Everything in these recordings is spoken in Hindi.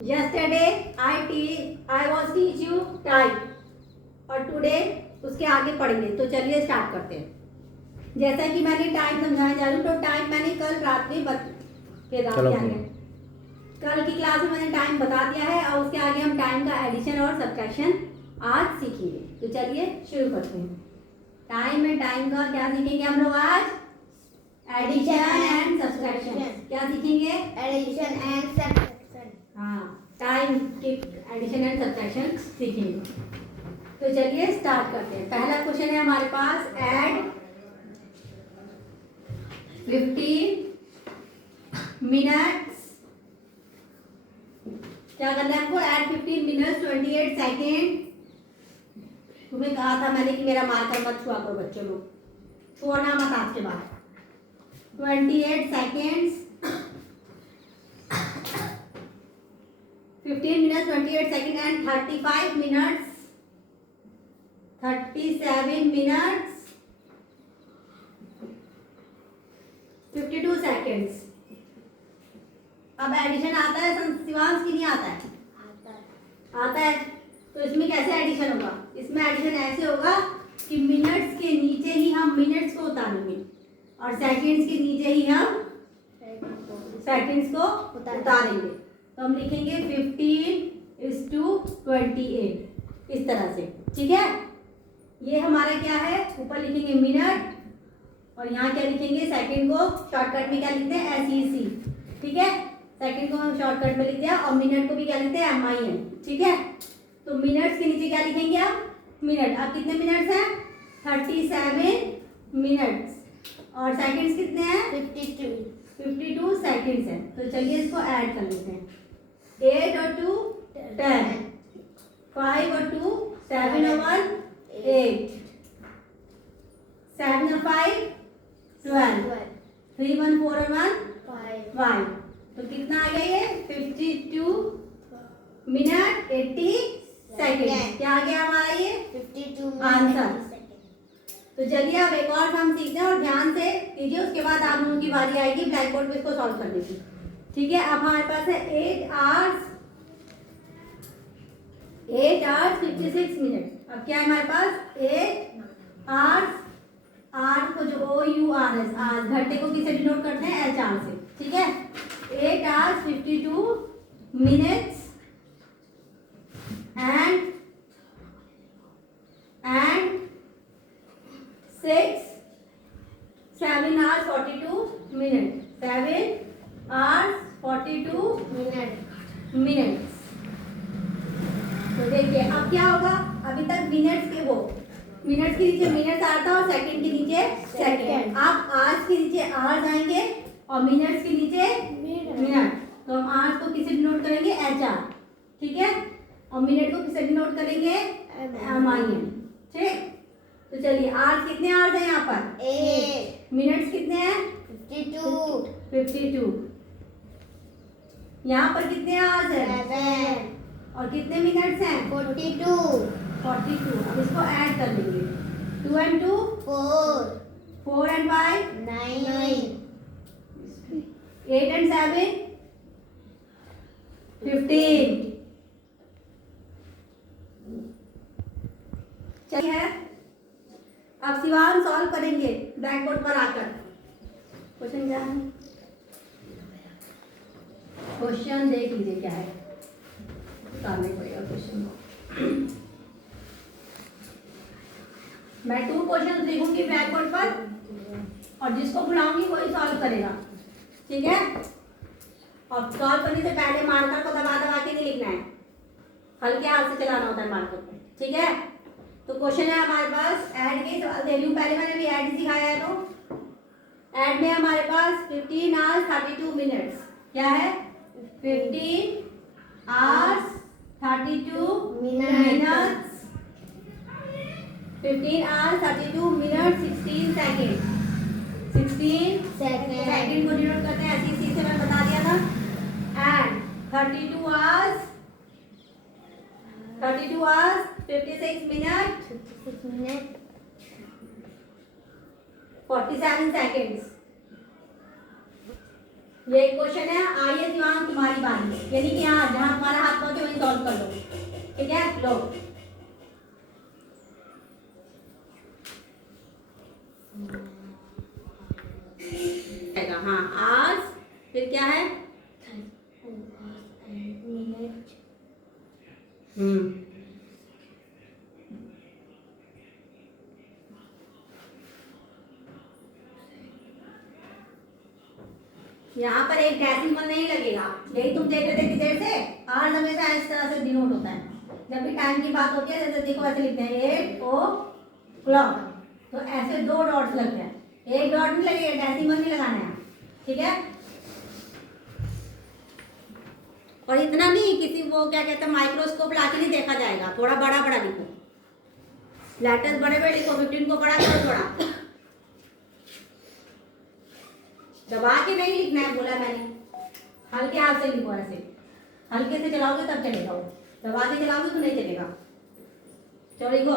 Yesterday I was teach you time और today उसके आगे पढ़ेंगे। तो चलिए स्टार्ट करते हैं। जैसा कि मैंने टाइम समझाया जा रहा हूँ, तो टाइम मैंने कल रात में कल की क्लास में मैंने टाइम बता दिया है और उसके आगे हम टाइम का एडिशन और सब्ट्रैक्शन आज सीखेंगे। तो चलिए शुरू करते हैं। टाइम में टाइम का क्या सीखेंगे हम लोग आज? Addition and subtraction. क्या सीखेंगे? Addition and subtraction. हाँ, टाइम के एडिशन एंड सब्ट्रैक्शन सीखेंगे। तो चलिए स्टार्ट करते हैं। पहला क्वेश्चन है हमारे पास, ऐड 15 मिनट्स। क्या करना है आपको? Add 15 minutes 28 second. तुम्हें कहा था मैंने कि मेरा मार्कर मत छुआ करो बच्चों लोग, छोड़ना मत आज के बाद। 28 seconds, 15 minutes 28 seconds and 35 minutes 37 minutes 52 seconds। अब एडिशन आता है शिवांश की? नहीं आता है? आता है। तो इसमें कैसे एडिशन होगा? इसमें एडिशन ऐसे होगा कि मिनट्स के नीचे ही हम मिनट्स को उतारेंगे और सेकंड्स के नीचे ही हम सेकंड्स को उतारेंगे। तो हम लिखेंगे 15:28 इस तरह से, ठीक है। ये हमारा क्या है? ऊपर लिखेंगे मिनट और यहाँ क्या लिखेंगे? सेकंड को शॉर्टकट में क्या लिखते हैं? SEC, ठीक है। सेकंड को हम शॉर्टकट में लिखते हैं और मिनट को भी क्या लिखते हैं? MIN, ठीक है। तो मिनट्स के नीचे क्या लिखेंगे आप? मिनट। अब कितने मिनट्स हैं? 37 मिनट्स और सेकंड्स कितने हैं? 52 सेकंड्स हैं। तो चलिए इसको ऐड कर लेते हैं। 8 और 2 10, 5 और 2 7 और 1 8, 7 और 5 12, 3 1 4 और 1 5। तो कितना आ गया ये? 52 मिनट 80 सेकेंड। क्या आ गया हमारा ये? 52 आंसर। तो चलिए अब एक और हम सीखते हैं और ध्यान से कीजिए, उसके बाद आप लोगों की बारी आएगी ब्लैक बोर्ड पे इसको सॉल्व करने की, ठीक है। अब हमारे पास है 8 hours 56 मिनट। अब क्या है हमारे पास? 8 hours, आर को जो OURS आज घंटे को किसे डिनोट करते हैं? HR से, ठीक है। 8 hours 52 minutes and 7 hours 42 minutes। 7 hours 42 minutes. तो देखिए अब क्या होगा? अभी तक मिनट्स के मिनट्स के नीचे मिनट्स आता और सेकंड के नीचे सेकंड। आप आवर्स के नीचे आवर्स आएंगे और मिनट्स के नीचे मिनट। तो हम आवर्स को किसे डिनोट करेंगे? HR, ठीक है। और मिनट को किसे डिनोट करेंगे? MIN, ठीक। तो चलिए आवर्स कितने आवर्स हैं यहाँ पर? 8। मिनट्स कितने हैं? 52। यहाँ पर कितने आवर्स हैं? 7 और कितने मिनट्स हैं? 42। अब इसको ऐड कर लेंगे। 2 and 2 4 and 5 9 8 and 7 15। चलिए अब शिवान सॉल्व करेंगे ब्लैक बोर्ड पर आकर। क्वेश्चन क्या है? क्वेश्चन देख लीजिए क्या है, उतारना पड़ेगा क्वेश्चन को। मैं 2 क्वेश्चन लिखूंगी ब्लैक बोर्ड पर और जिसको बुलाऊंगी वही सॉल्व करेगा, ठीक है। और सॉल्व करने से पहले मार्कर को दबा दबा के नहीं लिखना है, हल्के हाथ से चलाना होता है मार्कर को, ठीक है। तो क्वेश्चन है हमारे पास, ऐड के सवाल दे लूं। पहले मैंने भी ऐड सिखाया है। तो ऐड में हमारे पास 15 hours 32 minutes। क्या है? 15 hours 32 minutes 15 hours 32 minutes 16 seconds। 16 second को डिनोट करते हैं SEC से, मैंने बता दिया था। And 32 hours 56 minutes 47 seconds। ये क्वेश्चन है, आइए दिवांग तुम्हारी बारी, यानी कि यहाँ जहाँ तुम्हारा हाथ पहुंचे वहीं सॉल्व कर लो, ठीक है। लो हाँ, आज फिर क्या है? यहाँ पर एक डेसिमल नहीं लगेगा, यही तुम देख रहे थे कितनी देर से। आज हमेशा इस तरह से डिनोट होता है, जब भी टाइम की बात होती है, जैसे देखो ऐसे लिखते हैं 8 o'clock, तो ऐसे 2 डॉट्स लगते हैं, एक डॉट नहीं लगेगा, डेसिमल नहीं लगाना है, ठीक है। और इतना नहीं, किसी वो क्या कहते हैं माइक्रोस्कोप लाके नहीं देखा जाएगा, थोड़ा बड़ा बड़ा लिखो, लेटर्स बड़े बड़े लिखो, 15 को बड़ा करो थोड़ा, दबा के नहीं लिखना है बोला मैंने, हल्के हाथ से लिखो, ऐसे हल्के से चलाओगे तब चलेगा, वो दबा के चलाओगे तो नहीं चलेगा। चलो लिखो।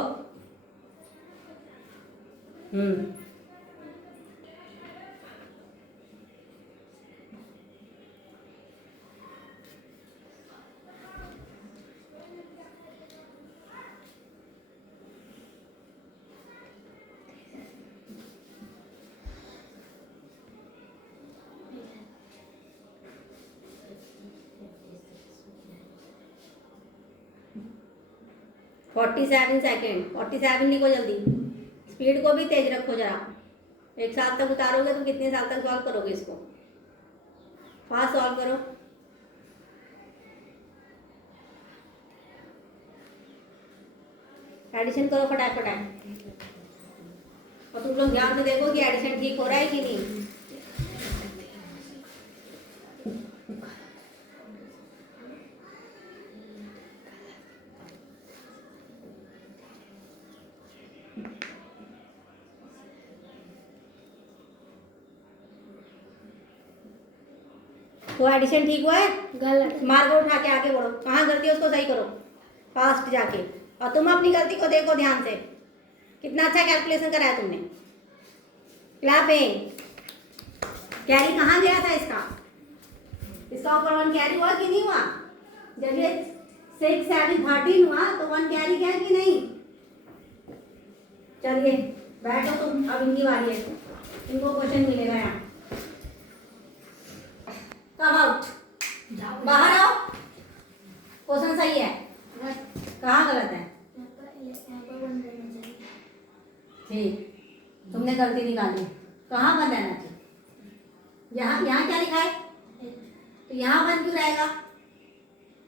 47 सेकेंड, 47 लिखो जल्दी, स्पीड को भी तेज रखो जरा, एक साल तक उतारोगे तो कितने साल तक सॉल्व करोगे इसको, फास्ट सॉल्व करो। एडिशन करो फटाफट, और तुम लोग ध्यान से देखो कि एडिशन ठीक हो रहा है कि नहीं। वो एडिशन ठीक हुआ है? गलत। मार्क उठा के आगे बढ़ो, कहाँ गलती है उसको सही करो फास्ट जाके, और तुम अपनी गलती को देखो ध्यान से, कितना अच्छा कैलकुलेशन कराया तुमने। क्लैपिंग। कैरी कहाँ गया था इसका? इसका ऊपर 1 कैरी हुआ कि नहीं हुआ? जब ये 6 7 13 हुआ तो 1 कैरी गया कि नहीं? चलिए बैठो तुम, अब इनकी बारी है, इनको क्वेश्चन मिलेगा यहाँ। कम आउट, बाहर आओ। क्वेश्चन सही है, कहाँ गलत है? ठीक, तुमने गलती निकाली, कहाँ बंद रहना चाहिए? यहाँ यहाँ क्या लिखा है? तो यहाँ 1 क्यों रहेगा?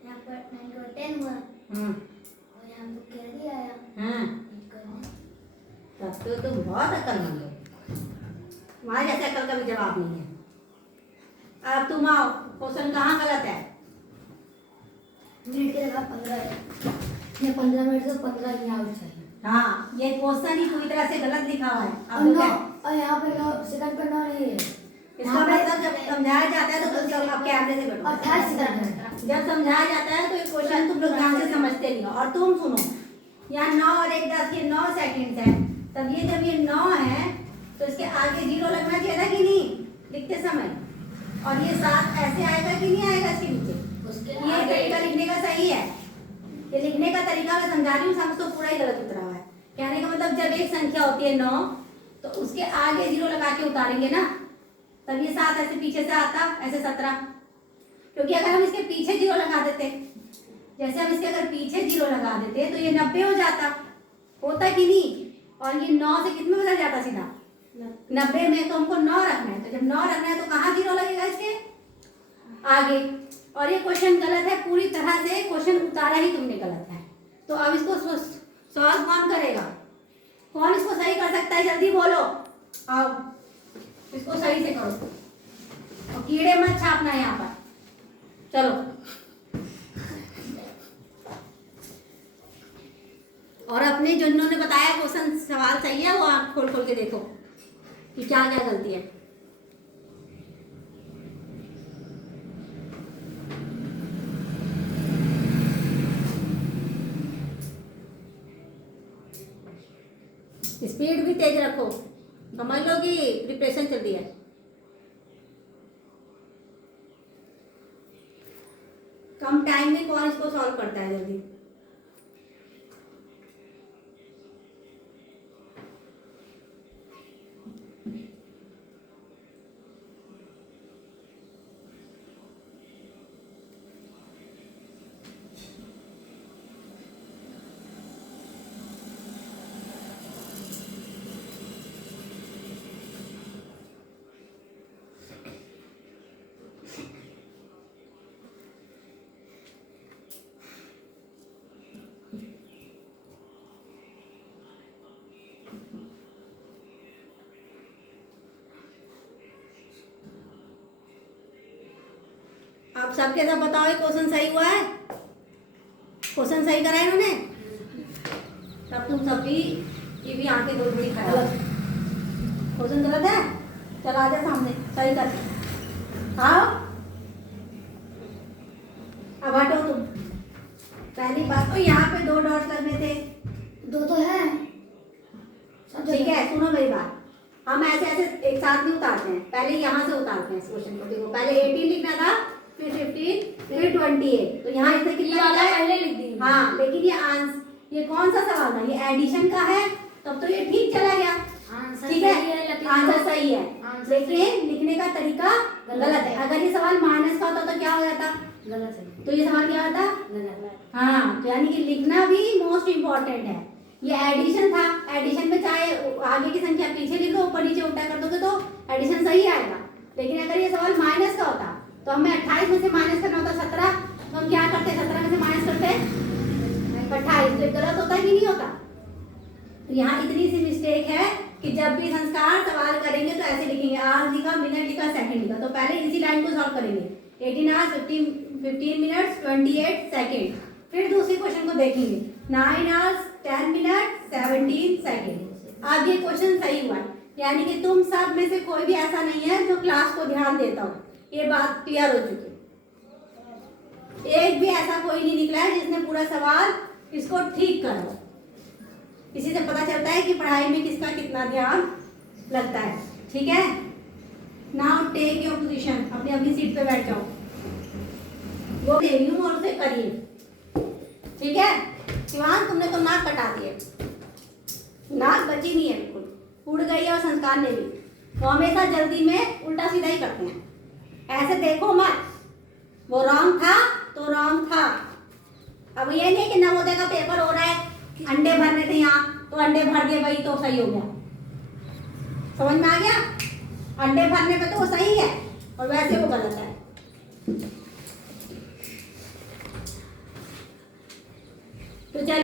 यहाँ पर 9 को 10 हुआ और यहाँ पर कैरी आया। हाँ, तब तो तुम बहुत अक्लमंद हो, तुम्हारे जैसे अक्ल का भी जवाब नहीं है। अब तुम आओ, क्वेश्चन कहाँ गलत है? मिनट के जगह 15 है, ये 15 मिनट से 15 ही आउट चाहिए। हाँ, ये क्वेश्चन ही पूरी तरह से गलत लिखा हुआ है। अब और क्या? और यहाँ पे 9 सेकंड पर 9 नहीं है, इसका मतलब जब समझाया जाता है तो तुम लोग अब कैमरे से बैठो। 28 सेकंड। जब समझाया जाता है तो ये क्वेश्चन तुम लोग ध्यान से समझते नहीं हो। और तुम सुनो, यहाँ 9 और 1 10 के 9 सेकंड है, तब ये जब ये 9 है तो इसके आगे 0 लगना चाहिए था कि नहीं लिखते समय? और ये 7 ऐसे आएगा कि नहीं आएगा इसके नीचे? ये तरीका लिखने का सही है, ये लिखने का तरीका मैं समझा रही हूँ, समझ तो पूरा ही गलत उतरा हुआ है। कहने का मतलब जब एक संख्या होती है 9 तो उसके आगे 0 लगा के उतारेंगे ना, तब ये 7 ऐसे पीछे से आता, ऐसे 17, क्योंकि अगर हम इसके पीछे 0 लगा देते, जैसे हम इसके अगर पीछे 0 लगा देते तो ये 90 हो जाता, होता कि नहीं? और ये 9 से कितने बदल जाता सीधा 90 में, तो हमको 9 रखना है, तो जब 9 रखना है तो कहाँ 0 लगेगा इसके आगे। और ये क्वेश्चन गलत है, पूरी तरह से क्वेश्चन उतारा ही तुमने गलत है। तो अब इसको सॉल्व कौन करेगा? कौन इसको सही कर सकता है? जल्दी बोलो, आओ इसको सही से करो, और कीड़े मत छापना यहाँ पर। चलो, और अपने जो इन्होंने बताया क्वेश्चन सवाल सही है वो आप खोल खोल के देखो कि क्या क्या गलती है। स्पीड भी तेज रखो, समझ लो कि प्रिपरेशन चल रही है। कम टाइम में कौन इसको सॉल्व करता है जल्दी? आप सबके सब बताओ ये क्वेश्चन सही हुआ है? क्वेश्चन सही करा है इन्होंने? तब तुम सब भी ये भी आके दो थोड़ी खड़ा क्वेश्चन गलत है? चल आ जा सामने, सही कर। आओ अब हटो तुम। पहली बात तो यहाँ पे 2 डॉट्स लगने थे। 2 तो है। ठीक है, सुनो मेरी बात। हम ऐसे ऐसे एक साथ नहीं उतारते हैं, पहले यहाँ से उतारते हैं इस क्वेश्चन को। देखो पहले 18 लिखना था, फिर 15, फिर 28। तो यहाँ इससे कितना आता है? पहले लिख दी। हाँ, लेकिन ये कौन सा सवाल था? ये एडिशन का है, तब तो ये ठीक चला गया। ठीक है, आंसर सही है, लेकिन लिखने का तरीका गलत है। अगर ये सवाल माइनस का होता तो क्या हो जाता? गलत है। तो ये सवाल क्या होता? गलत। हाँ, तो यानी कि लिखना भी मोस्ट इम्पोर्टेंट है। ये एडिशन था, एडिशन में चाहे आगे की संख्या पीछे लिख दो, ऊपर नीचे उल्टा कर दोगे तो एडिशन सही आएगा। लेकिन अगर ये सवाल माइनस का होता तो हमें 28 में से माइनस करना होता 17, तो हम क्या करते? 17 में से माइनस करते 28। तो गलत होता है कि नहीं होता? तो यहाँ इतनी सी मिस्टेक है कि जब भी संस्कार सवाल करेंगे तो ऐसे लिखेंगे, आवर्स लिखा, मिनट लिखा, सेकंड लिखा। तो पहले इसी लाइन को सॉल्व करेंगे, 18 आवर्स 15 मिनट्स 28 सेकंड। फिर दूसरी क्वेश्चन को देखेंगे, 9 आवर्स 10 मिनट 17 सेकंड। अब ये क्वेश्चन सही हुआ है, यानी कि तुम सब में से कोई भी ऐसा नहीं है जो क्लास को ध्यान देता हो। ये बात क्लियर हो चुकी है। एक भी ऐसा कोई नहीं निकला है जिसने पूरा सवाल इसको ठीक करा। इसी से पता चलता है कि पढ़ाई में किसका कितना ध्यान लगता है। ठीक है, नाउ टेक योर पोजीशन, अपनी अपनी सीट पे बैठ जाओ। वो दे रही हूँ और उसे करिए। ठीक है, शिवान तुमने तो नाक कटा दिए, नाक बची नहीं है, बिल्कुल उड़ गई है। और संस्कार ने भी, वो हमेशा जल्दी में उल्टा सीधा ही करते हैं। ऐसे देखो मत, वो रॉन्ग था तो रॉन्ग था। अब ये नहीं कि नवोदय का पेपर हो रहा है, अंडे भरने थे यहाँ तो अंडे भर दिए, वही तो सही हो गया। समझ में आ गया? अंडे भरने पे तो वो सही है और वैसे वो गलत है। तो चल